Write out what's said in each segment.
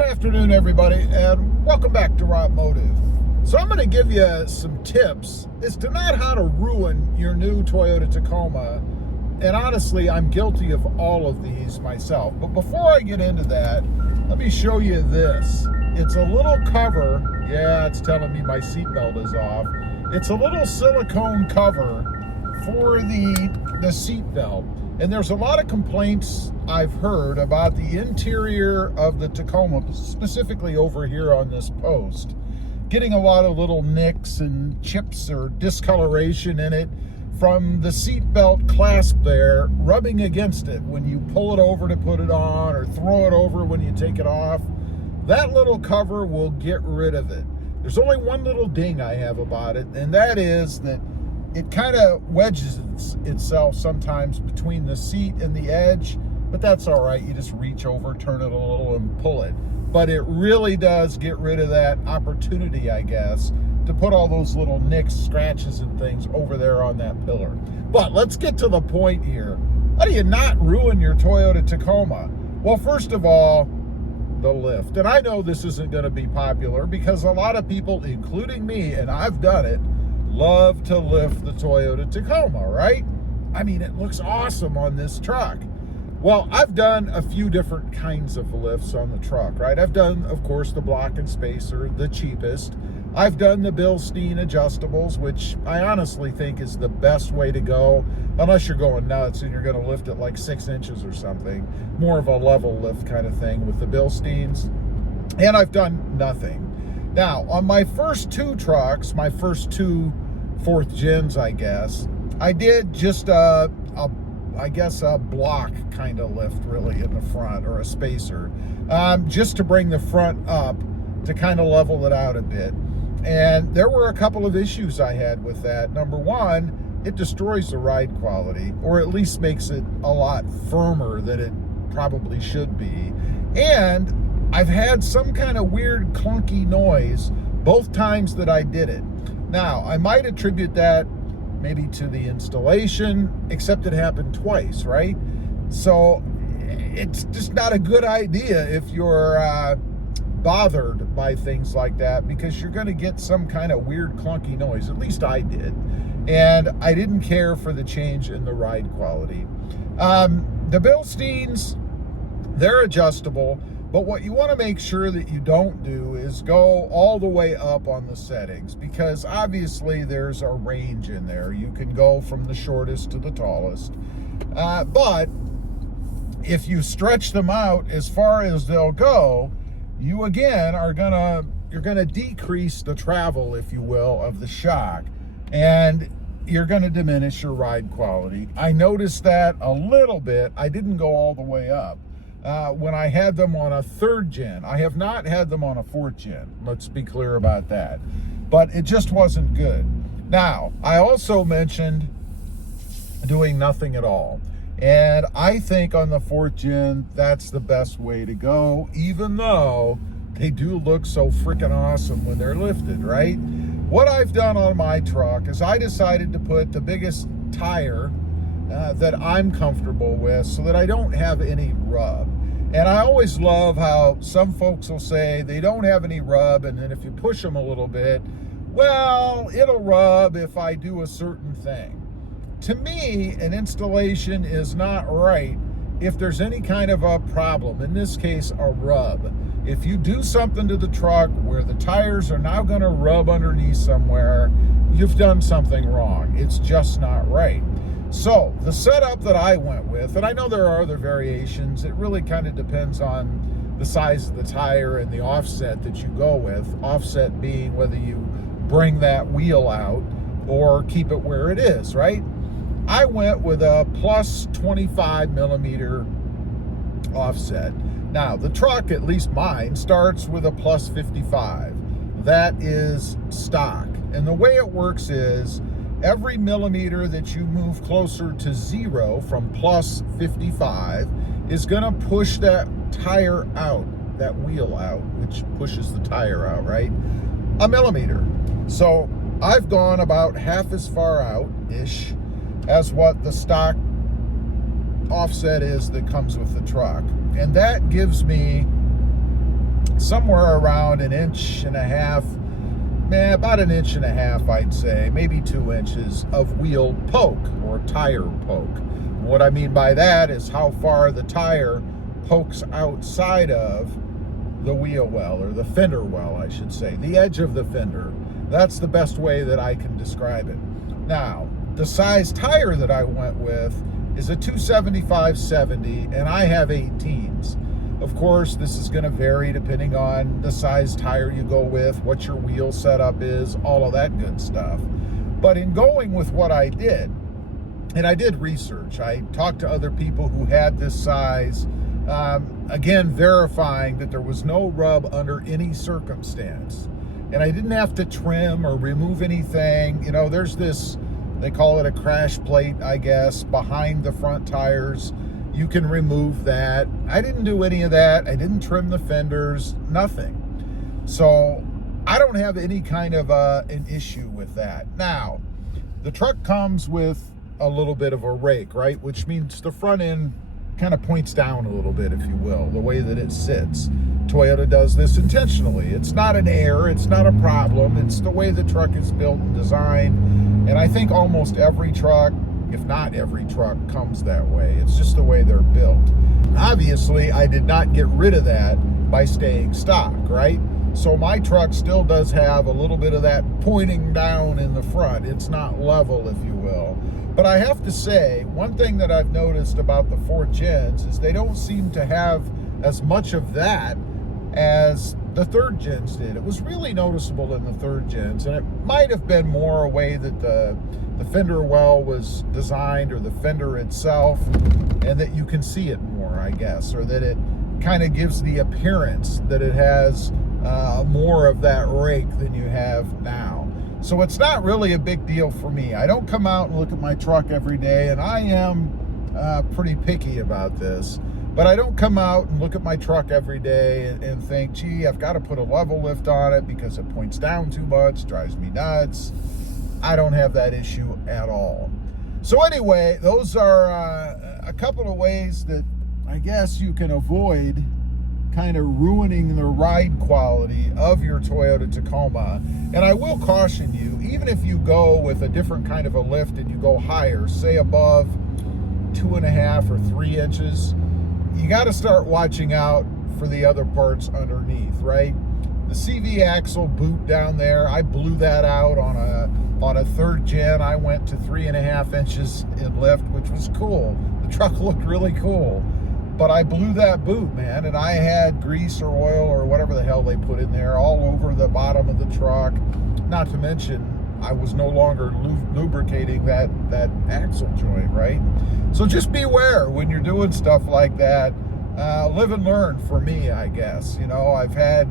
Good afternoon, everybody, and welcome back to RobMotive. So I'm going to give you some tips as to not how to ruin your new Toyota Tacoma. And honestly, I'm guilty of all of these myself. But before I get into that, let me show you this. It's a little cover. Yeah, it's telling me my seatbelt is off. It's a little silicone cover for the seatbelt. And there's a lot of complaints I've heard about the interior of the Tacoma, specifically over here on this post, getting a lot of little nicks and chips or discoloration in it from the seatbelt clasp there, rubbing against it when you pull it over to put it on or throw it over when you take it off. That little cover will get rid of it. There's only one little ding I have about it, and that is that it kind of wedges itself sometimes between the seat and the edge, but that's all right. You just reach over, turn it a little, and pull it. But it really does get rid of that opportunity, I guess, to put all those little nicks, scratches, and things over there on that pillar. But let's get to the point here. How do you not ruin your Toyota Tacoma? Well, first of all, the lift. And I know this isn't going to be popular because a lot of people, including me, and I've done it, love to lift the Toyota Tacoma, right? I mean, it looks awesome on this truck. Well, I've done a few different kinds of lifts on the truck, right? I've done, of course, the block and spacer, the cheapest. I've done the Bilstein adjustables, which I honestly think is the best way to go, unless you're going nuts and you're going to lift it like 6 inches or something. More of a level lift kind of thing with the Bilsteins. And I've done nothing. Now, on my first two trucks, my first two fourth gens, I guess, I did just a block kind of lift really in the front, or a spacer, just to bring the front up to kind of level it out a bit. And there were a couple of issues I had with that. Number one, it destroys the ride quality, or at least makes it a lot firmer than it probably should be. And I've had some kind of weird clunky noise both times that I did it. Now, I might attribute that maybe to the installation, except it happened twice, right? So it's just not a good idea if you're bothered by things like that, because you're going to get some kind of weird clunky noise. At least I did. And I didn't care for the change in the ride quality. The Bilsteins, they're adjustable. But what you want to make sure that you don't do is go all the way up on the settings, because obviously there's a range in there. You can go from the shortest to the tallest. But if you stretch them out as far as they'll go, you again you're gonna decrease the travel, if you will, of the shock, and you're going to diminish your ride quality. I noticed that a little bit. I didn't go all the way up. When I had them on a third gen. I have not had them on a fourth gen. Let's be clear about that. But it just wasn't good. Now, I also mentioned doing nothing at all. And I think on the fourth gen, that's the best way to go, even though they do look so freaking awesome when they're lifted, right? What I've done on my truck is I decided to put the biggest tire that I'm comfortable with, so that I don't have any rub. And I always love how some folks will say they don't have any rub, and then if you push them a little bit, well, it'll rub if I do a certain thing. To me, an installation is not right if there's any kind of a problem, in this case, a rub. If you do something to the truck where the tires are now going to rub underneath somewhere, you've done something wrong. It's just not right. So the setup that I went with, and I know there are other variations, it really kind of depends on the size of the tire and the offset that you go with. Offset being whether you bring that wheel out or keep it where it is, right? I went with a plus 25 millimeter offset. Now, the truck, at least mine, starts with a plus 55. That is stock. And the way it works is every millimeter that you move closer to zero from plus 55 is going to push that tire out, that wheel out, which pushes the tire out, right? A millimeter. So I've gone about half as far out-ish as what the stock offset is that comes with the truck. And that gives me somewhere around 1.5 inches, about 1.5 inches, I'd say, maybe 2 inches of wheel poke or tire poke. What I mean by that is how far the tire pokes outside of the wheel well, or the fender well, I should say, the edge of the fender. That's the best way that I can describe it. Now, the size tire that I went with is a 275/70, and I have 18s. Of course, this is going to vary depending on the size tire you go with, what your wheel setup is, all of that good stuff. But in going with what I did, and I did research, I talked to other people who had this size, again, verifying that there was no rub under any circumstance. And I didn't have to trim or remove anything. You know, there's this, they call it a crash plate, I guess, behind the front tires. You can remove that. I didn't do any of that. I didn't trim the fenders, nothing. So I don't have any kind of an issue with that. Now, the truck comes with a little bit of a rake, right? Which means the front end kind of points down a little bit, if you will, the way that it sits. Toyota does this intentionally. It's not an error, it's not a problem, it's the way the truck is built and designed. And I think almost every truck, if not every truck, comes that way. It's just the way they're built. Obviously, I did not get rid of that by staying stock, right? So my truck still does have a little bit of that pointing down in the front. It's not level, if you will. But I have to say, one thing that I've noticed about the 4 gens is they don't seem to have as much of that as the 3rd gens did. It was really noticeable in the 3rd gens, and it might have been more a way that the fender well was designed, or the fender itself, and that you can see it more, I guess, or that it kind of gives the appearance that it has more of that rake than you have now. So it's not really a big deal for me. I don't come out and look at my truck every day, and I am pretty picky about this. But I don't come out and look at my truck every day and think, gee, I've got to put a level lift on it because it points down too much, drives me nuts. I don't have that issue at all. So anyway, those are a couple of ways that I guess you can avoid kind of ruining the ride quality of your Toyota Tacoma. And I will caution you, even if you go with a different kind of a lift and you go higher, say above 2.5 or 3 inches, you got to start watching out for the other parts underneath, right? The CV axle boot down there, I blew that out on a 3rd gen. I went to 3.5 inches in lift, which was cool. The truck looked really cool. But I blew that boot, man, and I had grease or oil or whatever the hell they put in there all over the bottom of the truck. Not to mention, I was no longer lubricating that axle joint, right? So just beware when you're doing stuff like that. Live and learn for me, I guess. You know, I've had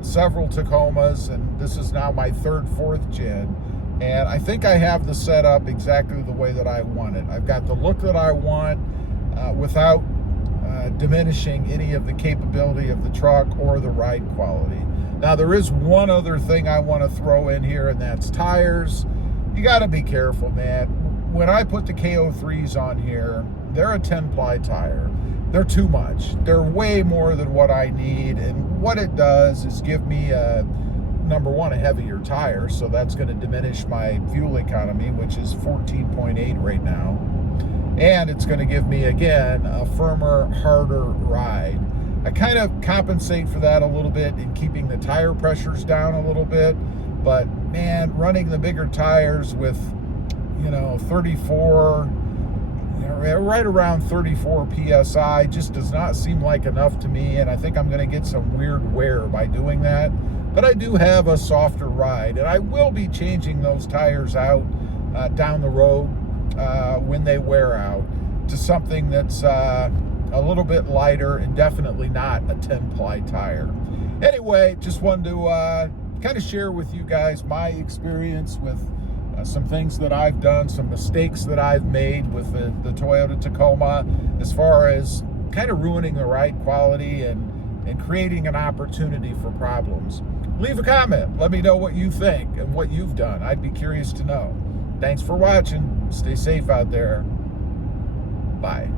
several Tacomas, and this is now my 3rd, 4th gen. And I think I have the setup exactly the way that I want it. I've got the look that I want without diminishing any of the capability of the truck or the ride quality. Now, there is one other thing I want to throw in here, and that's tires. You got to be careful, man. When I put the KO3s on here, they're a 10-ply tire. They're too much. They're way more than what I need, and what it does is give me number one, a heavier tire, so that's going to diminish my fuel economy, which is 14.8 right now. And it's going to give me, again, a firmer, harder ride. I kind of compensate for that a little bit in keeping the tire pressures down a little bit. But, man, running the bigger tires with, 34, right around 34 PSI just does not seem like enough to me. And I think I'm going to get some weird wear by doing that. But I do have a softer ride. And I will be changing those tires out down the road when they wear out to something that's a little bit lighter and definitely not a 10-ply tire. Anyway, just wanted to kind of share with you guys my experience with some things that I've done, some mistakes that I've made with the Toyota Tacoma as far as kind of ruining the ride quality and creating an opportunity for problems. Leave a comment. Let me know what you think and what you've done. I'd be curious to know. Thanks for watching. Stay safe out there. Bye.